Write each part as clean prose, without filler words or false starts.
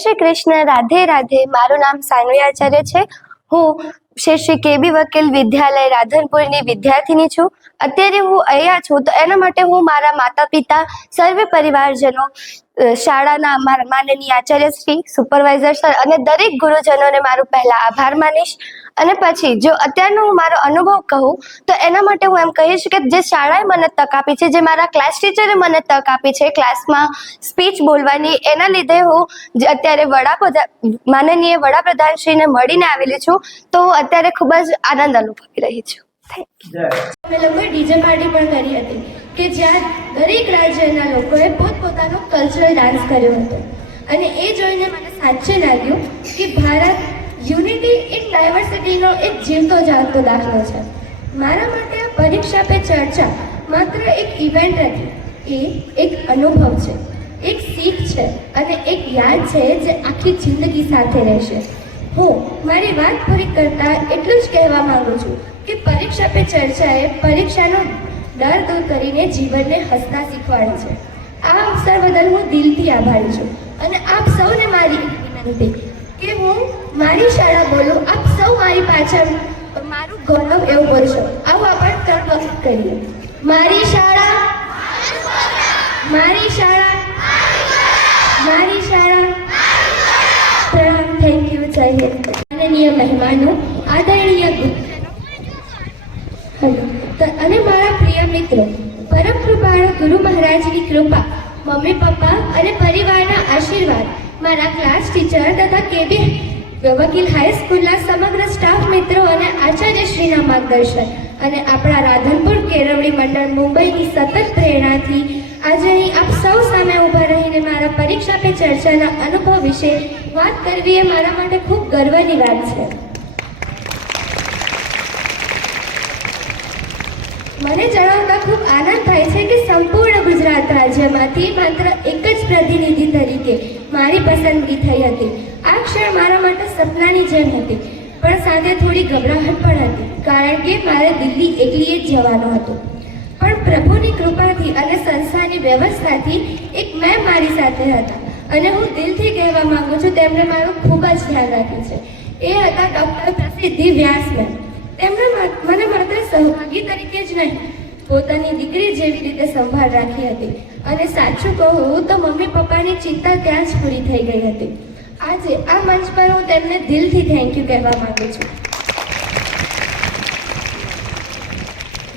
શ્રી કૃષ્ણ, રાધે રાધે। મારું નામ સાનવી આચાર્ય છે। હું શ્રી કેબી વકીલ વિદ્યાલય રાધનપુરની વિદ્યાર્થીની છું। અત્યારે હું અહીંયા છું તો એના માટે હું મારા માતા પિતા સર્વે પરિવારજનો, શાળાના મારા માનનીય આચાર્યશ્રી, સુપરવાઇઝર સર અને દરેક ગુરુજનોને મારું પહેલા આભાર માનીશ। અને પછી જો અત્યારનો હું મારો અનુભવ કહું તો એના માટે હું એમ કહીશ કે જે શાળાએ મને તક આપી છે, જે મારા ક્લાસ ટીચરે મને તક આપી છે ક્લાસમાં સ્પીચ બોલવાની, એના લીધે હું જે અત્યારે માનનીય વડાપ્રધાનશ્રીને મળીને આવેલી છું, તો હું અત્યારે ખૂબ જ આનંદ અનુભવી રહી છું। અમે લોકોએ ડીજે પાર્ટી પણ કરી હતી કે જ્યાં દરેક રાજ્યના લોકોએ પોતપોતાનો કલ્ચરલ ડાન્સ કર્યો હતો અને એ જોઈને મને સાચે લાગ્યું કે ભારત યુનિટી ઇન ડાયવર્સિટીનો એક જીવતો જાગતો દાખલો છે। મારા માટે આ પરીક્ષા પે ચર્ચા માત્ર એક ઇવેન્ટ નથી, એ એક અનુભવ છે, એક શીખ છે અને એક યાદ છે જે આખી જિંદગી સાથે રહેશે। હું મારી વાત પૂરી કરતા એટલું જ કહેવા માંગુ છું કે પરીક્ષા પે ચર્ચાએ પરીક્ષાનો ડર દૂર કરીને જીવનને હસતા શીખવાડે છે। આ અવસર બદલ હું દિલથી આભારી છું અને આપ સૌને મારી વિનંતી કે હું મારી શાળા બોલું, આપ સૌ મારી પાછળ મારું ગૌરવ એવું બોલશો। આવું આપણે 3 વખત કરીએ। મારી શાળા, મારી શાળા, મારી શાળા। પ્રણામ, થેન્ક યુ, જય હિન્દ। માનનીય મહેમાનો, આદરણીય અને મારા પ્રિય મિત્રો, પરમ કૃપાળુ ગુરુ મહારાજની કૃપા, મમ્મી પપ્પા અને પરિવારના આશીર્વાદ, મારા ક્લાસ ટીચર તથા કેબી વકીલ હાઈસ્કૂલના સમગ્ર સ્ટાફ મિત્રો અને આચાર્યશ્રીના માર્ગદર્શન અને આપણા રાધનપુર કેળવણી મંડળ મુંબઈની સતત પ્રેરણાથી આજે અહીં આપ સૌ સામે ઊભા રહીને મારા પરીક્ષા પે ચર્ચાના અનુભવ વિશે વાત કરવી એ મારા માટે ખૂબ ગર્વની વાત છે। મને જણાવતા ખૂબ આનંદ થાય છે કે સંપૂર્ણ ગુજરાત રાજ્યમાંથી માત્ર એક જ પ્રતિનિધિ તરીકે મારી પસંદગી થઈ હતી। આ ક્ષણ મારા માટે સપનાની જેમ હતી, પણ સાથે થોડી ગભરાહટ પણ હતી, કારણ કે મારે દિલ્હી એકલીએ જ જવાનું હતું। પણ પ્રભુની કૃપાથી અને સંસ્થાની વ્યવસ્થાથી એક મેમ મારી સાથે હતા અને હું દિલથી કહેવા માંગુ છું તેમણે મારું ખૂબ જ ધ્યાન રાખ્યું છે। એ હતા ડૉક્ટર પ્રસિદ્ધિ વ્યાસ મેમ। તેમણે મને માત્ર સહભાગી તરીકે જ નહીં, પોતાની દીકરી જેવી રીતે સંભાળ રાખી હતી અને સાચું કહું તો મમ્મી પપ્પાની ચિંતા ત્યાં જ પૂરી થઈ ગઈ હતી। આજે આ મંચ પર હું તેમને દિલથી થેન્ક યુ કહેવા માંગુ છું।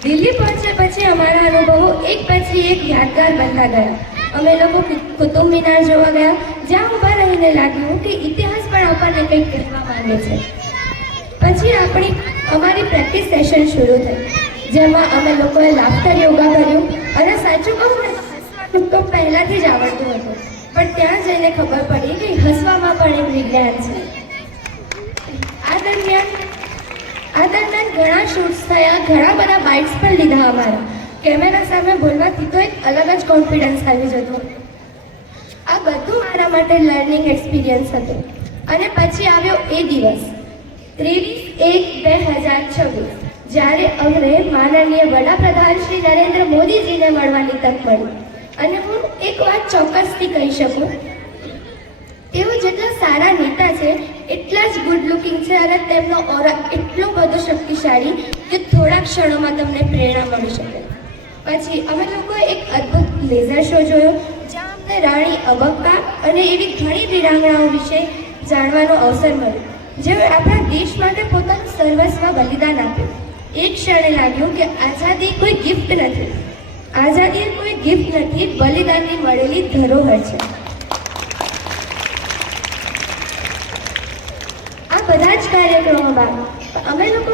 દિલ્હી પહોંચ્યા પછી અમારા અનુભવો એક પછી એક યાદગાર બનતા ગયા। અમે લોકો કુતુબ મિનાર જોવા ગયા, જ્યાં ઊભા રહીને લાગ્યું કે ઇતિહાસ પણ આપણને કંઈક કહેવા માંગે છે। પછી અમારી પ્રેક્ટિસ સેશન શરૂ થઈ, જેમાં અમે લોકોએ લાફ્ટર યોગા કર્યું અને સાચું કહું તો પહેલાંથી જ આવડતું હતું, પણ ત્યાં જઈને ખબર પડી કે હસવામાં પણ એક વિજ્ઞાન છે। આ દરમિયાન ઘણા શૂટ્સ થયા, ઘણા બધા બાઇટ્સ પણ લીધા અમારા। કેમેરા સામે બોલવાથી તો એક અલગ જ કોન્ફિડન્સ આવી જતો। આ બધું મારા માટે લર્નિંગ એક્સપિરિયન્સ હતો અને પછી આવ્યો એ દિવસ 23/1/2026, જ્યારે અમને માનનીય વડાપ્રધાન શ્રી નરેન્દ્ર મોદીજીને મળવાની તક મળી। અને હું એક વાત ચોક્કસથી કહી શકું, તેઓ જેટલા સારા નેતા છે એટલા જ ગુડ લુકિંગ છે અને તેમનો ઓરા એટલો બધો શક્તિશાળી કે થોડા ક્ષણોમાં તમને પ્રેરણા મળી શકે। પછી અમે લોકોએ એક અદ્ભુત લેઝર શો જોયો, જ્યાં અમને રાણી અબક્કા અને એવી ઘણી વીરાંગનાઓ વિશે જાણવાનો અવસર મળ્યો, જેઓએ આપણા દેશ માટે પોતાનું સર્વસ્વ બલિદાન આપ્યું। એક ક્ષણે લાગ્યું કે આઝાદી કોઈ ગિફ્ટ નથી, આઝાદી કોઈ ગિફ્ટ નથી, બલિદાનની મળેલી ધરોહર છે। આ બધા જ કાર્યક્રમો બાદ અમે લોકો